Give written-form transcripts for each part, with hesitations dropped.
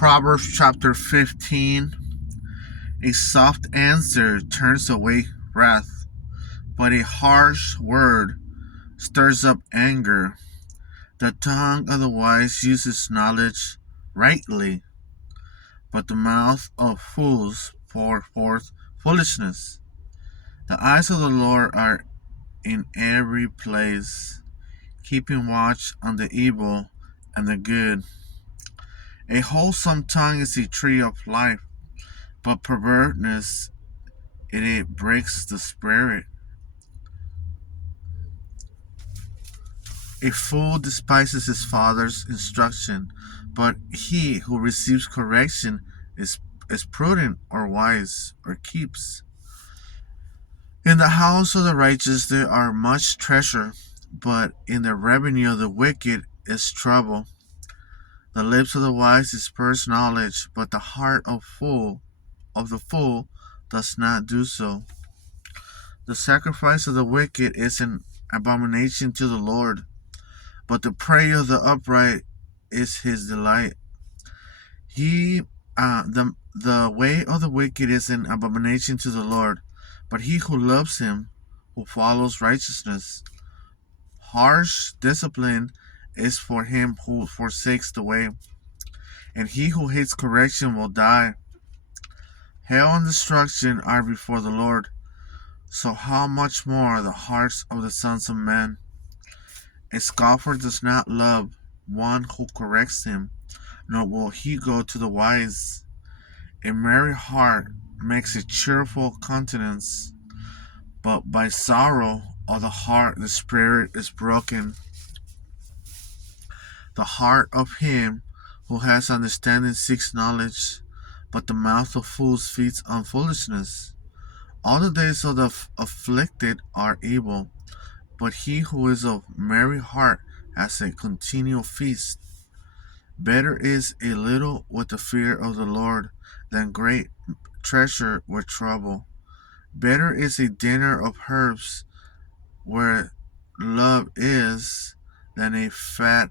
Proverbs chapter 15. A soft answer turns away wrath, but a harsh word stirs up anger. The tongue of the wise uses knowledge rightly, but the mouth of fools pour forth foolishness. The eyes of the Lord are in every place, keeping watch on the evil and the good. A wholesome tongue is a tree of life, but perverseness it breaks the spirit. A fool despises his father's instruction, but he who receives correction is prudent or wise or keeps. In the house of the righteous there are much treasure, but in the revenue of the wicked is trouble. The lips of the wise disperse knowledge, but the heart of the fool does not do so. The sacrifice of the wicked is an abomination to the Lord, but the prayer of the upright is his delight. The way of the wicked is an abomination to the Lord, but he who loves him, who follows righteousness. Harsh discipline is for him who forsakes the way, and he who hates correction will die. Hell and destruction are before the Lord, so how much more the hearts of the sons of men? A scoffer does not love one who corrects him, nor will he go to the wise. A merry heart makes a cheerful countenance, but by sorrow of the heart the spirit is broken. The heart of him who has understanding seeks knowledge, but the mouth of fools feeds on foolishness. All the days of the afflicted are evil, but he who is of merry heart has a continual feast. Better is a little with the fear of the Lord than great treasure with trouble. Better is a dinner of herbs where love is than a fat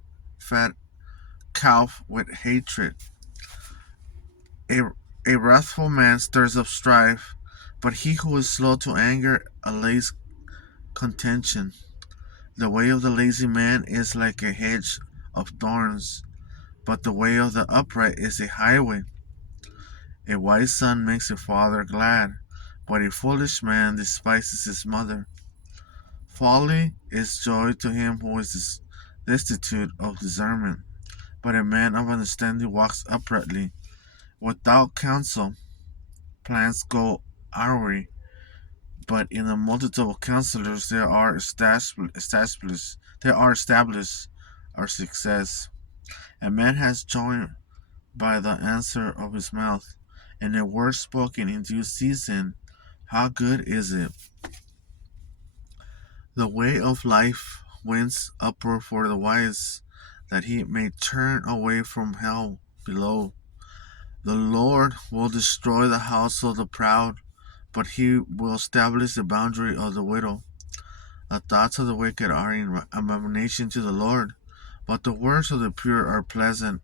calf with hatred. A, a wrathful man stirs up strife, but he who is slow to anger allays contention. The way of the lazy man is like a hedge of thorns, but the way of the upright is a highway. A wise son makes a father glad, but a foolish man despises his mother. Folly is joy to him who is destitute of discernment, but a man of understanding walks uprightly. Without counsel, plans go awry, but in the multitude of counselors there are established our success. A man has joy by the answer of his mouth, and a word spoken in due season, how good is it? The way of life wins upward for the wise, that he may turn away from hell below. The Lord will destroy the house of the proud, but he will establish the boundary of the widow. The thoughts of the wicked are in abomination to the Lord, but the words of the pure are pleasant.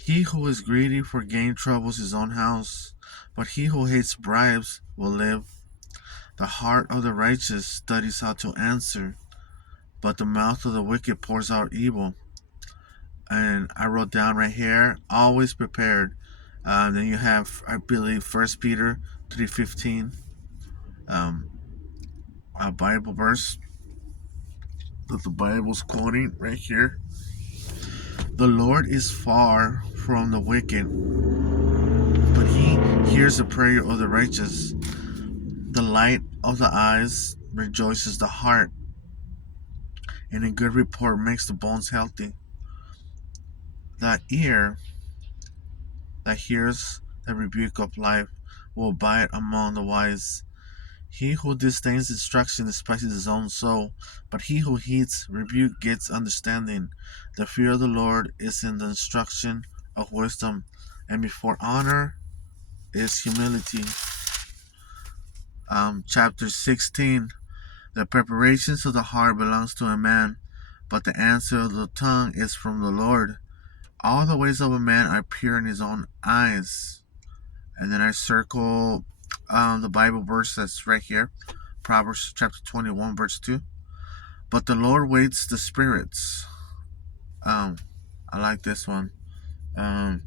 He who is greedy for gain troubles his own house, but he who hates bribes will live. The heart of the righteous studies how to answer, but the mouth of the wicked pours out evil. And I wrote down right here, always prepared. Then you have, I believe, 1 Peter 3:15, a Bible verse that the Bible's quoting right here. The Lord is far from the wicked, but he hears the prayer of the righteous. The light of the eyes rejoices the heart, and a good report makes the bones healthy. The ear that hears the rebuke of life will abide among the wise. He who disdains instruction despises his own soul, but he who heeds rebuke gets understanding. The fear of the Lord is in the instruction of wisdom, and before honor is humility. Chapter 16. The preparations of the heart belongs to a man, but the answer of the tongue is from the Lord. All the ways of a man are pure in his own eyes. And then I circle the Bible verse that's right here, Proverbs chapter 21, verse 2. But the Lord waits the spirits. Um, I like this one. Um,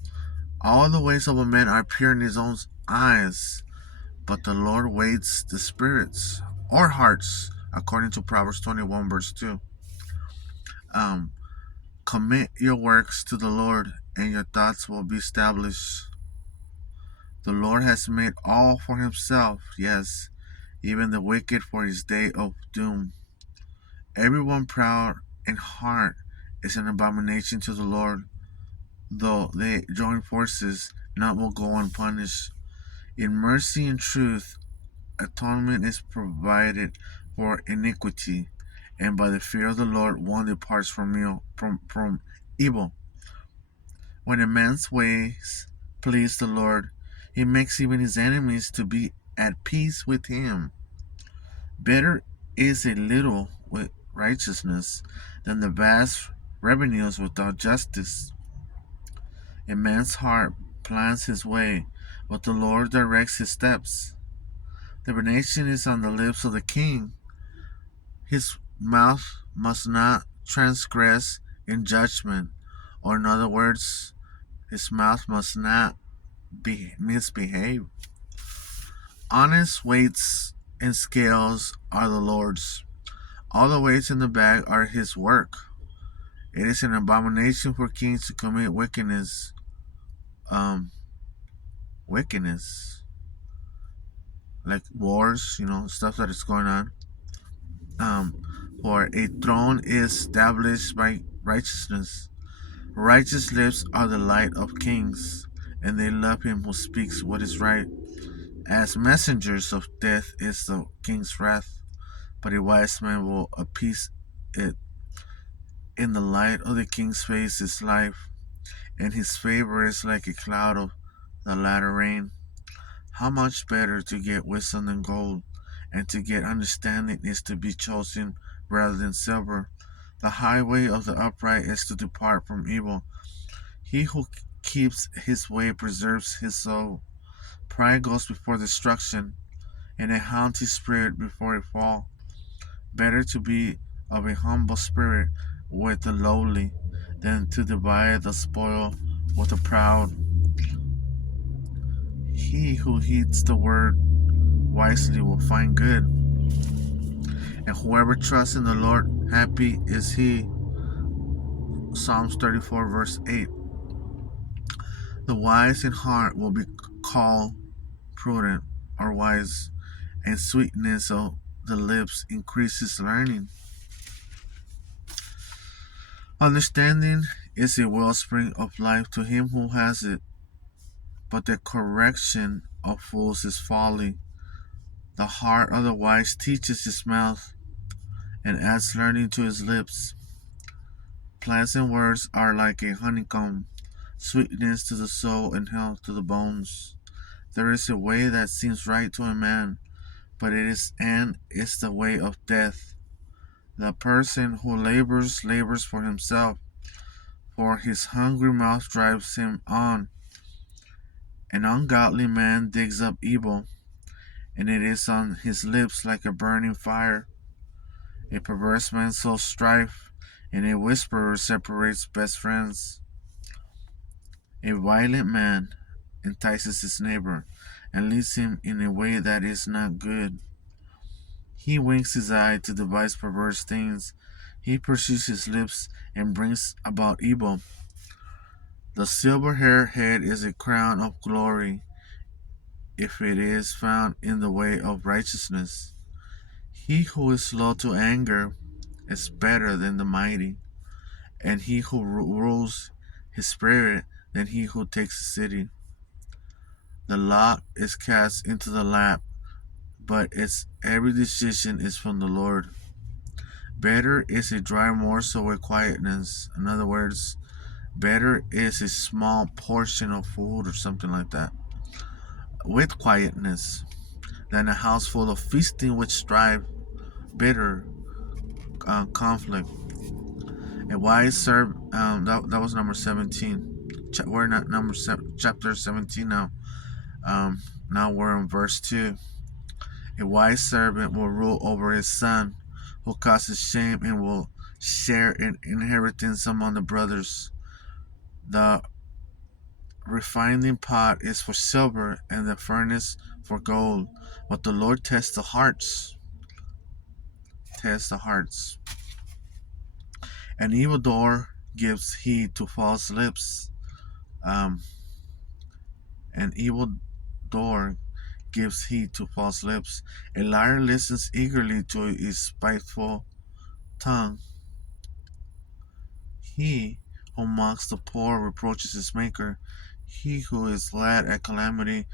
all the ways of a man are pure in his own eyes, but the Lord waits the spirits or hearts, according to Proverbs 21, verse 2. Um, Commit your works to the Lord, and your thoughts will be established. The Lord has made all for himself, yes, even the wicked for his day of doom. Everyone proud in heart is an abomination to the Lord. Though they join forces, none will go unpunished. In mercy and truth, atonement is provided for iniquity, and by the fear of the Lord one departs from evil. When a man's ways please the Lord, he makes even his enemies to be at peace with him. Better is a little with righteousness than the vast revenues without justice. A man's heart plans his way, but the Lord directs his steps. Divination is on the lips of the king. His mouth must not transgress in judgment, or in other words, his mouth must not be misbehave. Honest weights and scales are the Lord's. All the weights in the bag are his work. It is an abomination for kings to commit wickedness. Um, Wickedness, like wars, stuff that is going on. Um, for a throne is established by righteousness. Righteous lips are the light of kings, and they love him who speaks what is right. As messengers of death is the king's wrath, but a wise man will appease it. In the light of the king's face is life, and his favor is like a cloud of the latter rain. How much better to get wisdom than gold, and to get understanding is to be chosen rather than silver. The highway of the upright is to depart from evil. He who keeps his way preserves his soul. Pride goes before destruction, and a haughty spirit before a fall. Better to be of a humble spirit with the lowly than to divide the spoil with the proud. He who heeds the word wisely will find good, and whoever trusts in the Lord, happy is he. Psalms 34, verse 8. The wise in heart will be called prudent or wise, and sweetness of the lips increases learning. Understanding is a wellspring of life to him who has it, but the correction of fools is folly. The heart of the wise teaches his mouth, and adds learning to his lips. Pleasant words are like a honeycomb, sweetness to the soul and health to the bones. There is a way that seems right to a man, but its end is the way of death. The person who labors for himself, for his hungry mouth drives him on. An ungodly man digs up evil, and it is on his lips like a burning fire. A perverse man sows strife, and a whisperer separates best friends. A violent man entices his neighbor, and leads him in a way that is not good. He winks his eye to devise perverse things. He pursues his lips and brings about evil. The silver-haired head is a crown of glory, if it is found in the way of righteousness. He who is slow to anger is better than the mighty, and he who rules his spirit than he who takes a city. The lot is cast into the lap, but its every decision is from the Lord. Better is a dry morsel with quietness. In other words, better is a small portion of food or something like that with quietness than a house full of feasting with strife, bitter conflict. A wise servant. That was number 17. We're not chapter 17 now. Now we're on verse 2. A wise servant will rule over his son, who causes shame and will share an inheritance among the brothers. The refining pot is for silver and the furnace for gold, but the Lord tests the hearts. Tests the hearts. An evildoer gives heed to false lips. Um, an evildoer gives heed to false lips. A liar listens eagerly to his spiteful tongue. He who mocks the poor reproaches his maker. He who is glad at calamity